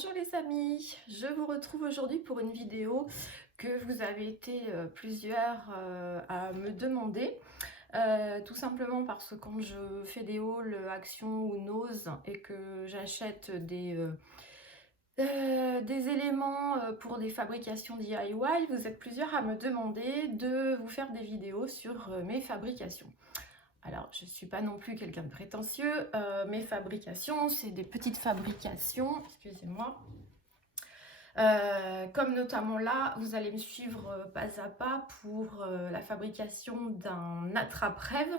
Bonjour les amis, je vous retrouve aujourd'hui pour une vidéo que vous avez été plusieurs à me demander. Tout simplement parce que quand je fais des hauls Action ou Nose et que j'achète des éléments pour des fabrications DIY, vous êtes plusieurs à me demander de vous faire des vidéos sur mes fabrications. Alors, je ne suis pas non plus quelqu'un de prétentieux. Mes fabrications, c'est des petites fabrications, excusez-moi. Comme notamment là, vous allez me suivre pas à pas pour la fabrication d'un attrape-rêve.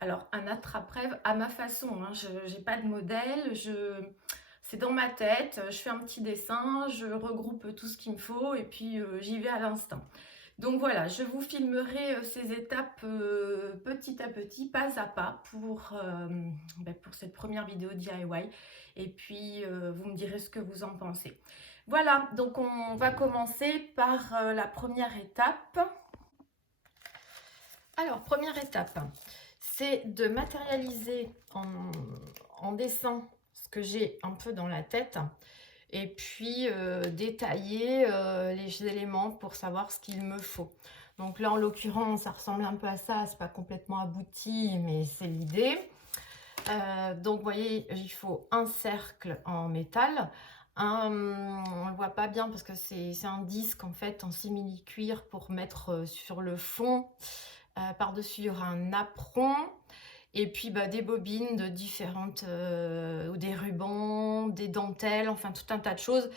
Alors, un attrape-rêve à ma façon, hein. Je n'ai pas de modèle, c'est dans ma tête, je fais un petit dessin, je regroupe tout ce qu'il me faut et puis j'y vais à l'instinct. Donc voilà, je vous filmerai ces étapes petit à petit, pas à pas, pour cette première vidéo DIY. Et puis, vous me direz ce que vous en pensez. Voilà, donc on va commencer par la première étape. Alors, première étape, c'est de matérialiser en dessin ce que j'ai un peu dans la tête. Et puis détailler les éléments pour savoir ce qu'il me faut. Donc là en l'occurrence ça ressemble un peu à ça, c'est pas complètement abouti mais c'est l'idée. Donc vous voyez, il faut un cercle en métal, on le voit pas bien parce que c'est un disque en fait en simili-cuir pour mettre sur le fond. Par-dessus il y aura un napperon. Et puis des bobines de différentes, ou des rubans, des dentelles, enfin tout un tas de choses.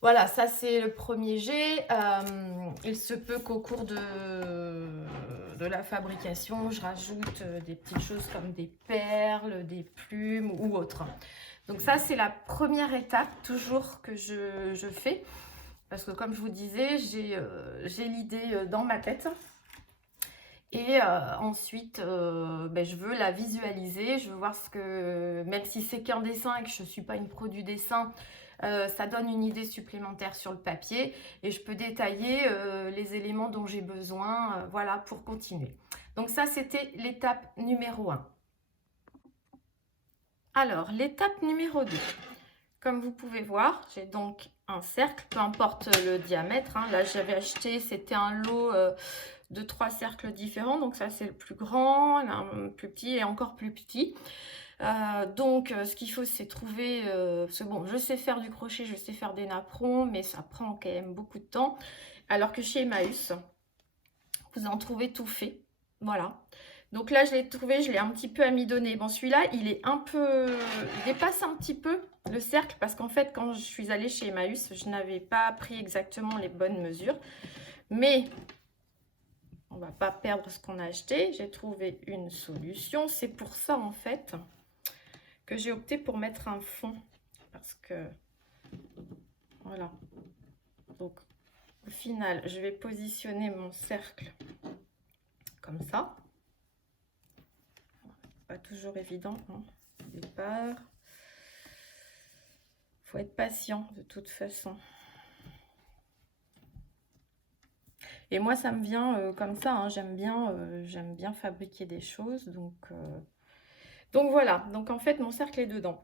Voilà, ça c'est le premier jet. Il se peut qu'au cours de la fabrication, je rajoute des petites choses comme des perles, des plumes ou autres. Donc ça c'est la première étape toujours que je fais. Parce que comme je vous disais, j'ai l'idée dans ma tête. Et ensuite, je veux la visualiser, je veux voir ce que, même si c'est qu'un dessin et que je ne suis pas une pro du dessin, ça donne une idée supplémentaire sur le papier et je peux détailler les éléments dont j'ai besoin, voilà, pour continuer. Donc ça, c'était l'étape numéro 1. Alors, l'étape numéro 2. Comme vous pouvez voir, j'ai donc un cercle, peu importe le diamètre. Hein. Là, j'avais acheté, c'était un lot de 3 cercles différents. Donc ça, c'est le plus grand, un plus petit et encore plus petit. Donc, ce qu'il faut, c'est trouver... parce que bon, je sais faire du crochet, je sais faire des napperons, mais ça prend quand même beaucoup de temps. Alors que chez Emmaüs, vous en trouvez tout fait. Voilà. Donc là, je l'ai trouvé, je l'ai un petit peu amidonné. Bon, celui-là, il est un peu... Il dépasse un petit peu le cercle parce qu'en fait, quand je suis allée chez Emmaüs, je n'avais pas pris exactement les bonnes mesures. Mais on ne va pas perdre ce qu'on a acheté. J'ai trouvé une solution. C'est pour ça, en fait, que j'ai opté pour mettre un fond. Parce que... Voilà. Donc, au final, je vais positionner mon cercle comme ça. Pas toujours évident, hein, au départ. Faut être patient de toute façon. Et moi, ça me vient comme ça. Hein, j'aime bien fabriquer des choses. Donc voilà. Donc en fait, mon cercle est dedans.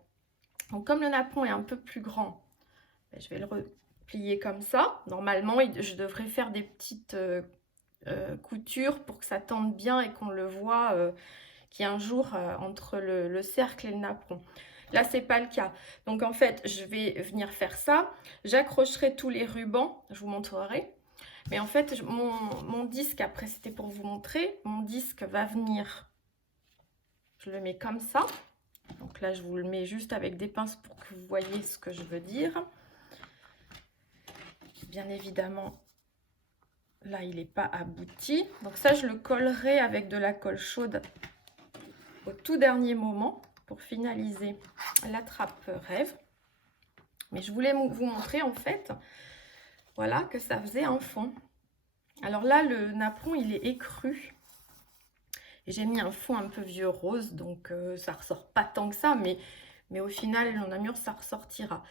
Donc comme le napperon est un peu plus grand, je vais le replier comme ça. Normalement, je devrais faire des petites coutures pour que ça tende bien et qu'on le voit. Qu'il y a un jour entre le cercle et le napperon. Là, c'est pas le cas. Donc, en fait, je vais venir faire ça. J'accrocherai tous les rubans. Je vous montrerai. Mais en fait, mon disque, après, c'était pour vous montrer. Mon disque va venir... Je le mets comme ça. Donc là, je vous le mets juste avec des pinces pour que vous voyez ce que je veux dire. Bien évidemment, là, il n'est pas abouti. Donc ça, je le collerai avec de la colle chaude au tout dernier moment pour finaliser l'attrape-rêve. Mais je voulais vous montrer en fait, voilà, que ça faisait un fond. Alors là, le napperon, il est écru. J'ai mis un fond un peu vieux rose, donc ça ressort pas tant que ça, mais au final, en amure, ça ressortira.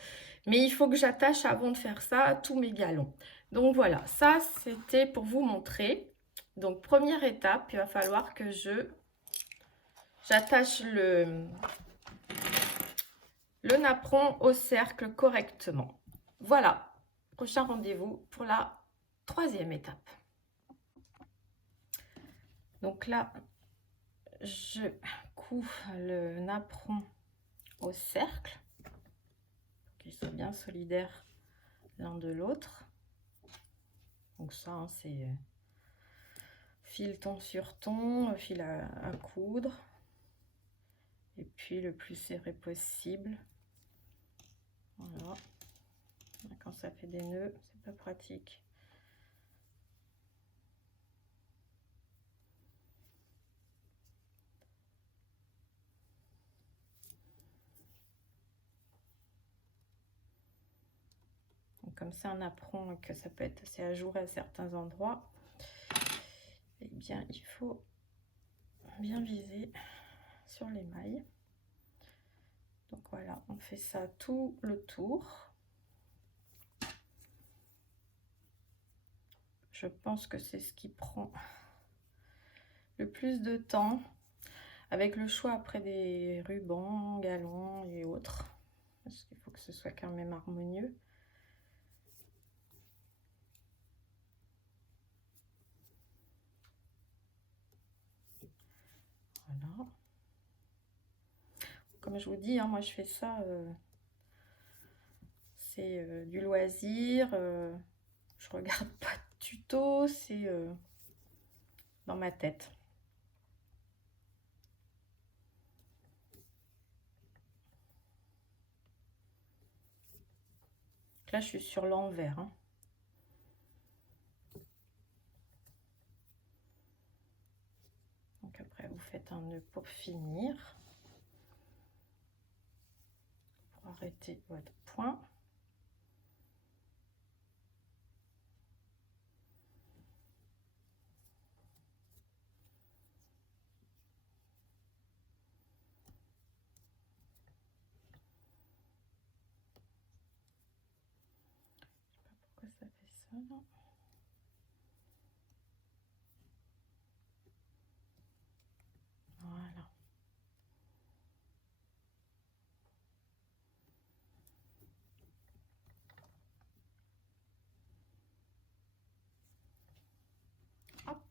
Mais il faut que j'attache avant de faire ça tous mes galons. Donc voilà, ça c'était pour vous montrer. Donc première étape, il va falloir que j'attache le napperon au cercle correctement. Voilà, prochain rendez-vous pour la 3e étape. Donc là, je couds le napperon au cercle, pour qu'il soit bien solidaire l'un de l'autre. Donc ça, hein, c'est fil ton sur ton, fil à coudre. Et puis le plus serré possible. Voilà. Quand ça fait des nœuds, c'est pas pratique. Donc, comme c'est un napperon que ça peut être assez ajouré à certains endroits, eh bien il faut bien viser sur les mailles. Donc voilà, on fait ça tout le tour. Je pense que c'est ce qui prend le plus de temps, avec le choix après des rubans, galons et autres, parce qu'il faut que ce soit quand même harmonieux. Voilà. Comme je vous dis, hein, moi je fais ça, c'est du loisir, je regarde pas de tuto, c'est dans ma tête. Là je suis sur l'envers, hein. Donc après vous faites un nœud pour finir, pour arrêter votre point. Je sais pas pourquoi ça fait ça là. Voilà. Hop.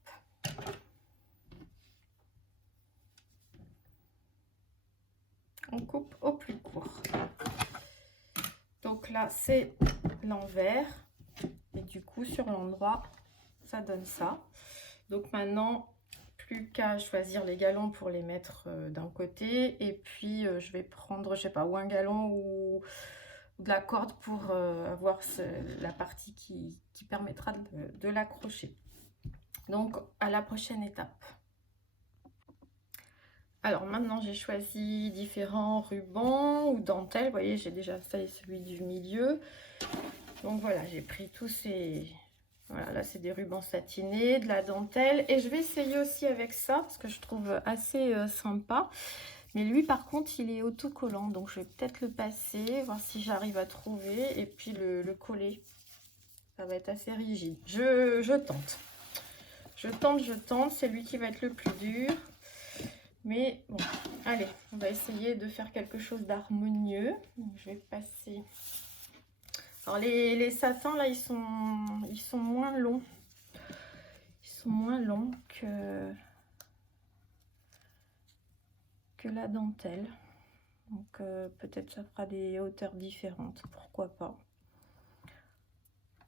On coupe au plus court. Donc là c'est l'envers et du coup sur l'endroit ça donne ça. Donc maintenant plus qu'à choisir les galons pour les mettre d'un côté, et puis je vais prendre, je sais pas, ou un galon ou de la corde pour avoir la partie qui permettra de l'accrocher. Donc à la prochaine étape. Alors maintenant j'ai choisi différents rubans ou dentelles. Vous voyez, j'ai déjà fait celui du milieu. Donc voilà, j'ai pris tous ces... Voilà, là c'est des rubans satinés, de la dentelle. Et je vais essayer aussi avec ça, parce que je trouve assez sympa. Mais lui par contre il est autocollant, donc je vais peut-être le passer, voir si j'arrive à trouver. Et puis le coller. Ça va être assez rigide. Je tente. Je tente. C'est lui qui va être le plus dur. Mais bon, allez, on va essayer de faire quelque chose d'harmonieux. Je vais passer. Alors les satins là, ils sont moins longs. Ils sont moins longs que la dentelle. Donc peut-être ça fera des hauteurs différentes, pourquoi pas.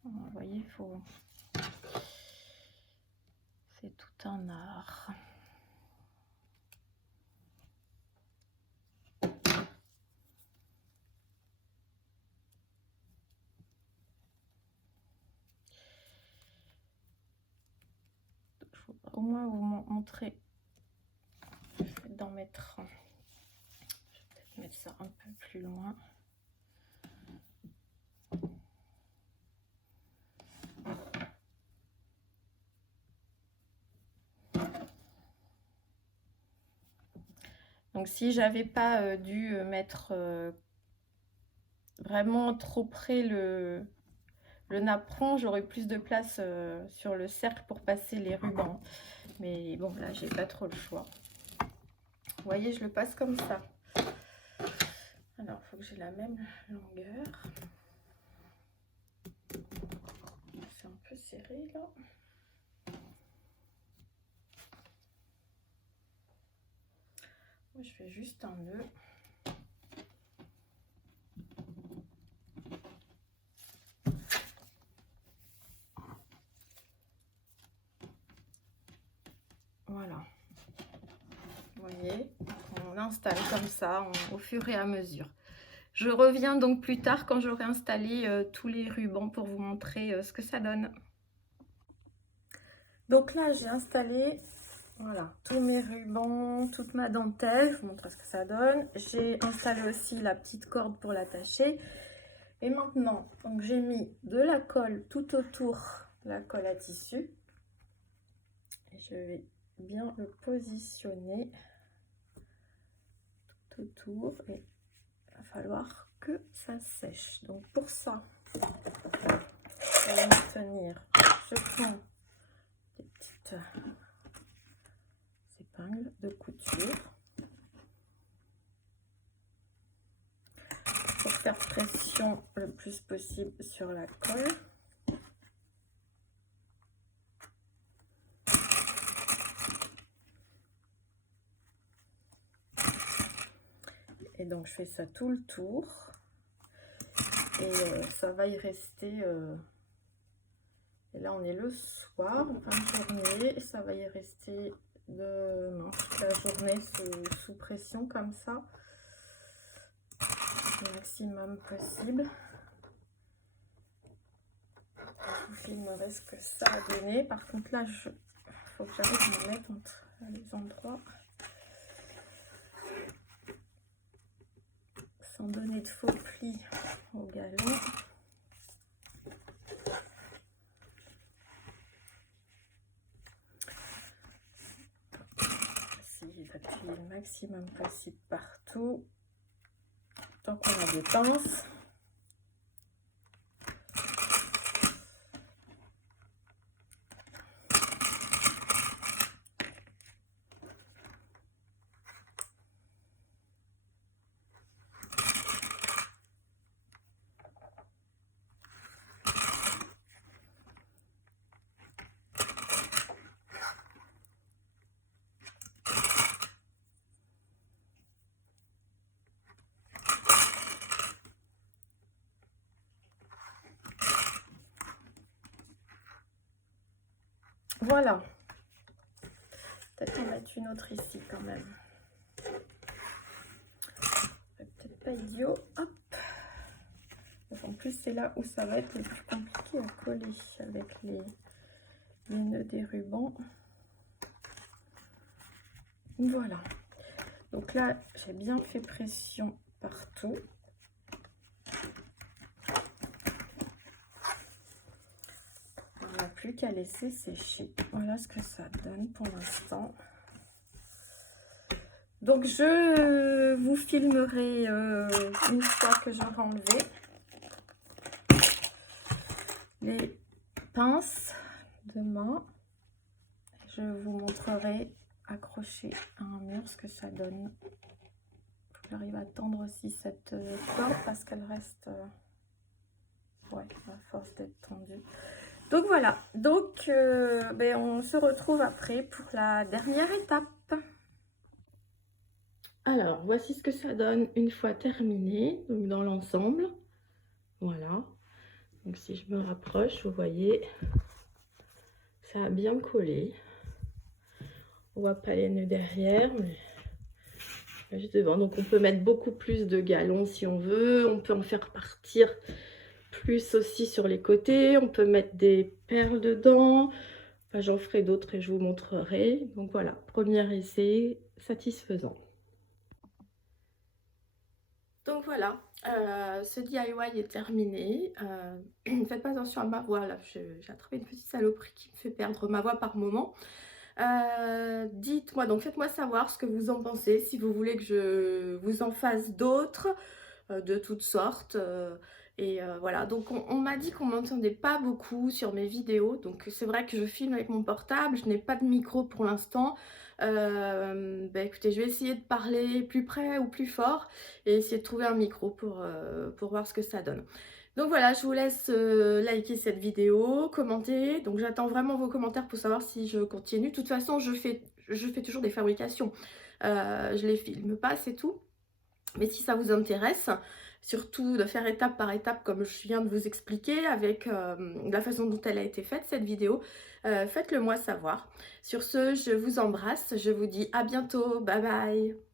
Vous voyez, il faut... C'est tout un art. Au moins vous montrer, je vais d'en mettre, je vais peut-être mettre ça un peu plus loin. Donc si j'avais pas dû mettre vraiment trop près le napperon, j'aurais plus de place sur le cercle pour passer les rubans. Mais bon, là, j'ai pas trop le choix. Vous voyez, je le passe comme ça. Alors, il faut que j'ai la même longueur. C'est un peu serré là. Moi, je fais juste un nœud. Voilà. Vous voyez, on installe comme ça au fur et à mesure. Je reviens donc plus tard quand j'aurai installé tous les rubans pour vous montrer ce que ça donne. Donc là, j'ai installé voilà, tous mes rubans, toute ma dentelle. Je vous montre ce que ça donne. J'ai installé aussi la petite corde pour l'attacher. Et maintenant, donc j'ai mis de la colle tout autour, la colle à tissu. Et je vais bien le positionner tout autour. Et il va falloir que ça sèche. Donc pour ça, je vais maintenir. Je prends des petites épingles de couture pour faire pression le plus possible sur la colle. Et donc je fais ça tout le tour et ça va y rester et là on est le soir en fin de journée, ça va y rester toute la journée sous pression comme ça, le maximum possible. Je vous filmerai ce que ça a donné. Par contre là il faut que j'arrive à me mettre entre les endroits sans donner de faux plis au galon. Essayez d'appuyer le maximum possible partout tant qu'on a des pinces. Voilà. Peut-être en mettre une autre ici quand même. Peut-être pas idiot. Hop. Donc en plus, c'est là où ça va être le plus compliqué à coller avec les nœuds des rubans. Voilà. Donc là, j'ai bien fait pression partout. On n'a plus qu'à laisser sécher. Voilà ce que ça donne pour l'instant. Donc je vous filmerai une fois que j'aurai enlevé les pinces demain. Je vous montrerai accroché à un mur ce que ça donne. J'arrive à tendre aussi cette corde parce qu'elle reste ouais, à force d'être tendue. Donc voilà, donc on se retrouve après pour la dernière étape. Alors, voici ce que ça donne une fois terminé, donc dans l'ensemble. Voilà. Donc si je me rapproche, vous voyez, ça a bien collé. On voit pas les nœuds derrière, mais juste devant. Donc on peut mettre beaucoup plus de galons si on veut. On peut en faire partir plus aussi sur les côtés. On peut mettre des perles dedans. Enfin, j'en ferai d'autres et je vous montrerai. Donc voilà, premier essai satisfaisant. Donc voilà, ce DIY est terminé. Faites pas attention à ma voix là, j'ai attrapé une petite saloperie qui me fait perdre ma voix par moment. Dites-moi, donc faites-moi savoir ce que vous en pensez, si vous voulez que je vous en fasse d'autres de toutes sortes. Voilà, donc on m'a dit qu'on m'entendait pas beaucoup sur mes vidéos, donc c'est vrai que je filme avec mon portable, je n'ai pas de micro pour l'instant. Écoutez, je vais essayer de parler plus près ou plus fort et essayer de trouver un micro pour voir ce que ça donne. Donc voilà, je vous laisse liker cette vidéo, commenter. Donc j'attends vraiment vos commentaires pour savoir si je continue. De toute façon, je fais toujours des fabrications. Je les filme pas, c'est tout. Mais si ça vous intéresse, surtout de faire étape par étape comme je viens de vous expliquer avec la façon dont elle a été faite cette vidéo, faites-le moi savoir. Sur ce, je vous embrasse, je vous dis à bientôt, bye bye.